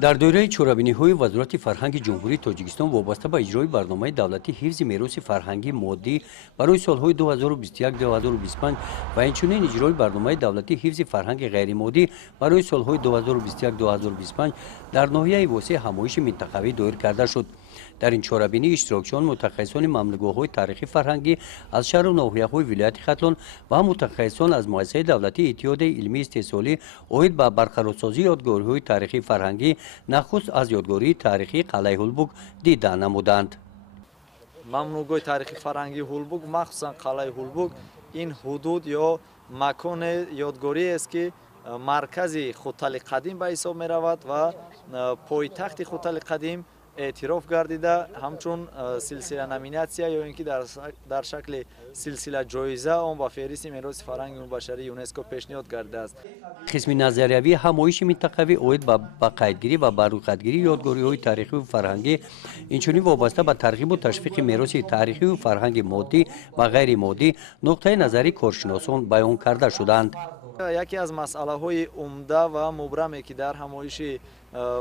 در دوره چورابینی‌های وزارت فرهنگ جمهوری تاجیکستان وابسته به اجرای برنامه دولتی حفظ میراث فرهنگی مادی برای سالهای 2021-2025 و اینچنین اجرای برنامه دولتی حفظ فرهنگ غیر مادی برای سالهای 2021-2025 در ناحیه واسع همایش منطقوی دایر کرده شد. در این چورابینی اشتراکچیان متخصصان مملکت‌های تاریخی فرهنگی از شهر و ناحیه‌های ولایت ختلان و متخصصان از مؤسسه دولتی اتحاد علمی استحصالی عاید به برقرارسازی یادگاری‌های تاریخی فرهنگی نخست از یادگاری تاریخی قلعه هولبوگ دیدن نمودند. ممنوعگاه تاریخی فرهنگی هولبوگ مخصوصا قلعه هولبوگ این حدود یا مکان یادگاری است که مرکز خوتل قدیم به حساب می رود و پایتخت خوتل قدیم اعتراف گردیده همچون سلسله نامیناسیا یا اینکه در شکل سلسله جایزه اون با فهرست میراث فرهنگی بشری یونسکو پیشنهاد گردیده است. قسم نظریوی همایش منطقوی عاید به قیدگیری و بروقتگیری یادگاری‌های تاریخی و فرهنگی اینچنین وابسته به ترغیب و تشویق میراث تاریخی و فرهنگی مادی و غیر مادی نقطه نظری کارشناسان بیان کرده شدند. یکی از مسائل‌های عمده و مبرمی که در همایش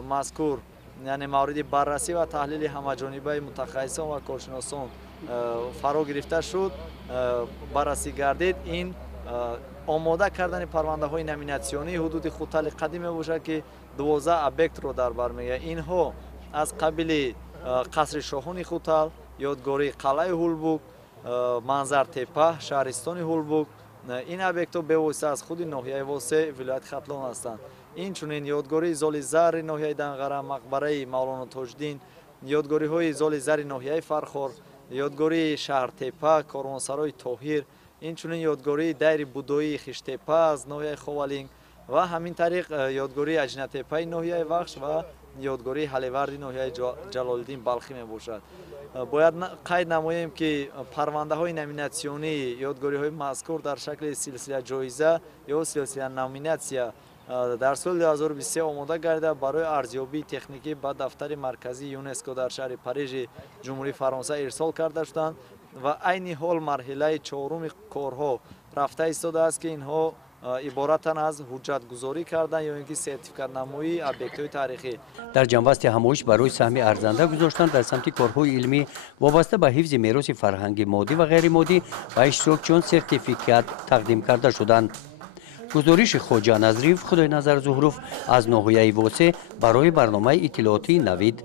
مذکور یعنی مورد بررسی و تحلیل همه‌جانبه متخصصان و کارشناسان فرا گرفته شد بررسی گردید این آماده کردن پرونده های نامیناسیونی حدود خوتل قدیم باشد که 12 ابیکت رو در بر میگیرد. اینها از قبیل قصر شاهان خوتل، یادگاری قلعه هولبوگ، منظر تپه، شهرستان هولبوگ، این ابیکت ها به واسطه از خود ناحیه واسع ولایت ختلان هستند. اینچنین یادگاری زال زر ناحیه دنغره، مقبره مولانا تاج‌الدین، یادگاری های زال زر ناحیه فرخار، یادگاری شهر تپه، کاروانسرای طاهر، اینچنین یادگاری دیر بودایی خشتپه از ناحیه خوالینگ و همین طریق یادگاری اجنه تپه ناحیه وخش و یادگاری حلیورد ناحیه جلال‌الدین بلخی می باشد. باید قید نماییم که پرونده های نامیناسیونی یادگاری های مذکور در شکل سلسله جایزه یا سلسله نامیناسیا در سال 2023 آماده گردیده برای ارزیابی تکنیکی به دفتر مرکزی یونسکو در شهر پاریژ جمهوری فرانسه ارسال کرده شدند و عین حال مرحله چهارم کارها رفته ایستاده است که اینها عبارتن از حجت گذاری کردن یا اینکه سرتیفیکات نمایی ابیکت های تاریخی. در جنبست همایش برای سهم ارزنده گذاشتن در سمت کارهای علمی وابسته به حفظ میراث فرهنگی مادی و غیر مادی و اشتراکچیان سرتیفیکات تقدیم کرده شدند. گزارش خواجه نظریف خدای نظر زهروف از ناحیه واسع برای برنامه اطلاعاتی نوید.